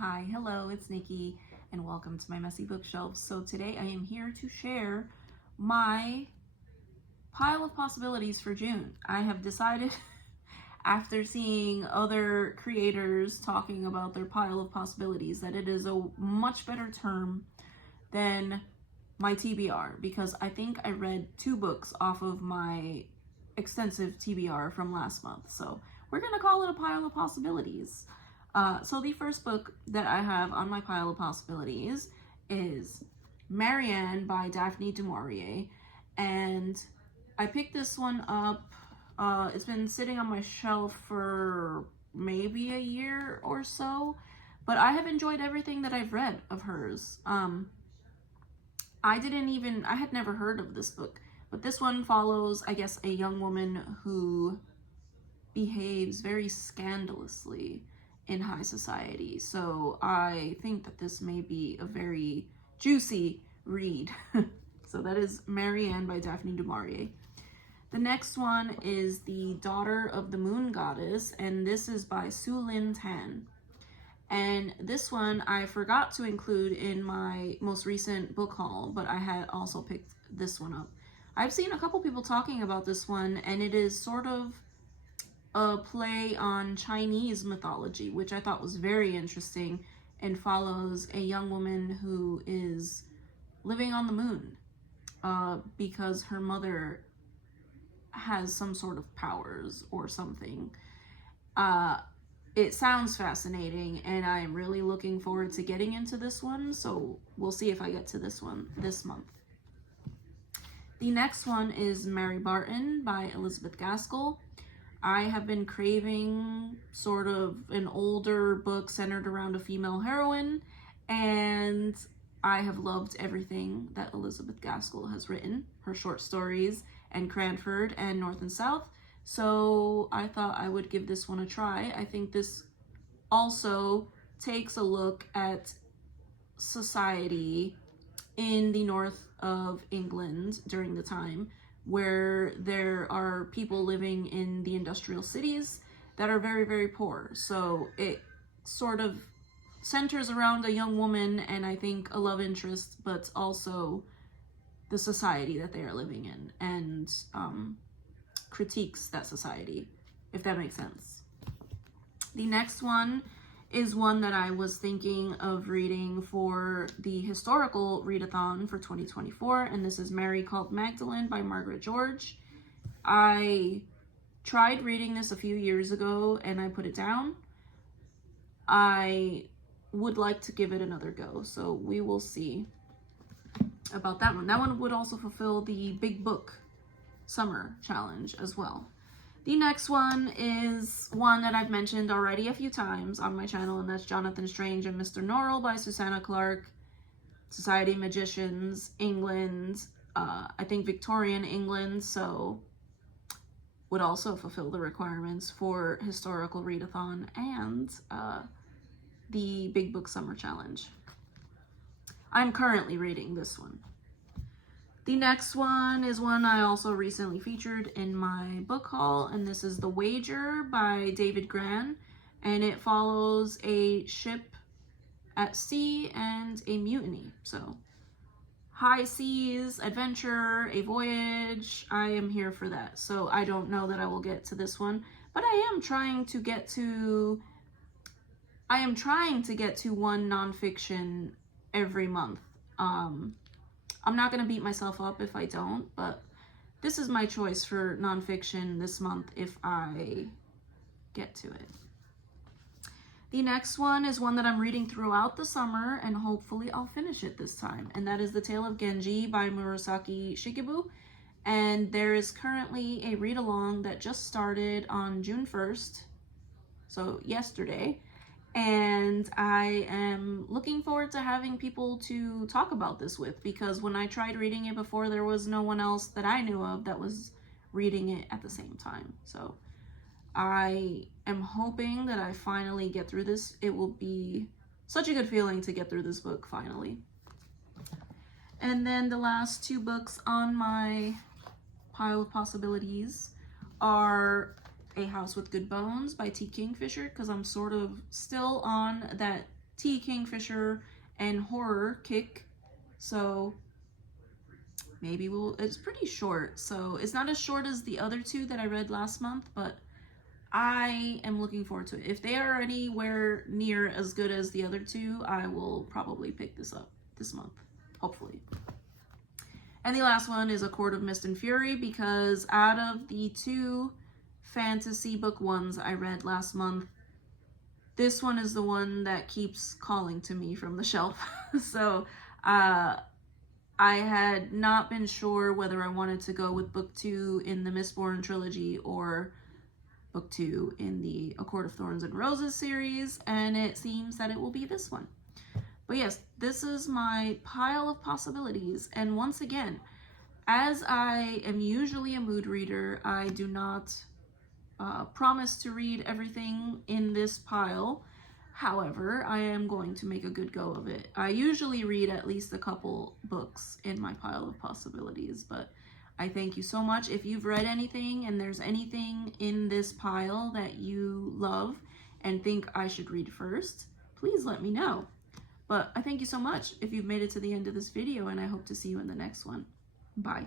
Hi, hello, it's Nikki, and welcome to my messy bookshelf. So today I am here to share my pile of possibilities for June. I have decided, after seeing other creators talking about their pile of possibilities, that it is a much better term than my TBR, because I think I read 2 books off of my extensive TBR from last month. So we're gonna call it a pile of possibilities. So the first book that I have on my pile of possibilities is Marianne by Daphne du Maurier, and I picked this one up. It's been sitting on my shelf for maybe a year or so, but I have enjoyed everything that I've read of hers. I had never heard of this book, but this one follows, I guess, a young woman who behaves very scandalously in high society. So I think that this may be a very juicy read. So that is Marianne by Daphne du Maurier. The next one is The Daughter of the Moon Goddess, and this is by Su Lin Tan. And this one I forgot to include in my most recent book haul, but I had also picked this one up. I've seen a couple people talking about this one, and it is sort of a play on Chinese mythology, which I thought was very interesting, and follows a young woman who is living on the moon because her mother has some sort of powers or something. It sounds fascinating, and I am really looking forward to getting into this one, so we'll see if I get to this one this month. The next one is Mary Barton by Elizabeth Gaskell. I have been craving sort of an older book centered around a female heroine, and I have loved everything that Elizabeth Gaskell has written, her short stories, and Cranford, and North and South, so I thought I would give this one a try. I think this also takes a look at society in the north of England during the time, where there are people living in the industrial cities that are very, very poor. So it sort of centers around a young woman and I think a love interest, but also the society that they are living in, and critiques that society, if that makes sense. The next one is one that I was thinking of reading for the historical readathon for 2024, and this is Mary Called Magdalene by Margaret George. I tried reading this a few years ago and I put it down. I would like to give it another go, so we will see about that one. That one would also fulfill the Big Book Summer Challenge as well. The next one is one that I've mentioned already a few times on my channel, and that's Jonathan Strange and Mr. Norrell by Susanna Clarke. Society of Magicians, England, I think Victorian England, so would also fulfill the requirements for historical readathon and the Big Book Summer Challenge. I'm currently reading this one. The next one is one I also recently featured in my book haul, and this is The Wager by David Gran, and it follows a ship at sea and a mutiny. So high seas, adventure, a voyage, I am here for that. So I don't know that I will get to this one, but I am trying to get to one nonfiction every month. I'm not going to beat myself up if I don't, but this is my choice for nonfiction this month if I get to it. The next one is one that I'm reading throughout the summer, and hopefully I'll finish it this time, and that is The Tale of Genji by Murasaki Shikibu. And there is currently a read-along that just started on June 1st, so yesterday, and I am looking forward to having people to talk about this with, because when I tried reading it before, there was no one else that I knew of that was reading it at the same time. So I am hoping that I finally get through this. It will be such a good feeling to get through this book finally. And then the last 2 books on my pile of possibilities are A House with Good Bones by T. Kingfisher, because I'm sort of still on that Tea, Kingfisher, and Horror kick. So maybe it's pretty short. So it's not as short as the other two that I read last month, but I am looking forward to it. If they are anywhere near as good as the other two, I will probably pick this up this month, hopefully. And the last one is A Court of Mist and Fury, because out of the two fantasy book ones I read last month, this one is the one that keeps calling to me from the shelf. So I had not been sure whether I wanted to go with book 2 in the Mistborn trilogy or book 2 in the A Court of Thorns and Roses series, and it seems that it will be this one. But yes, this is my pile of possibilities. And once again, as I am usually a mood reader, I do not promise to read everything in this pile. However, I am going to make a good go of it. I usually read at least a couple books in my pile of possibilities, but I thank you so much. If you've read anything and there's anything in this pile that you love and think I should read first, please let me know. But I thank you so much if you've made it to the end of this video, and I hope to see you in the next one. Bye.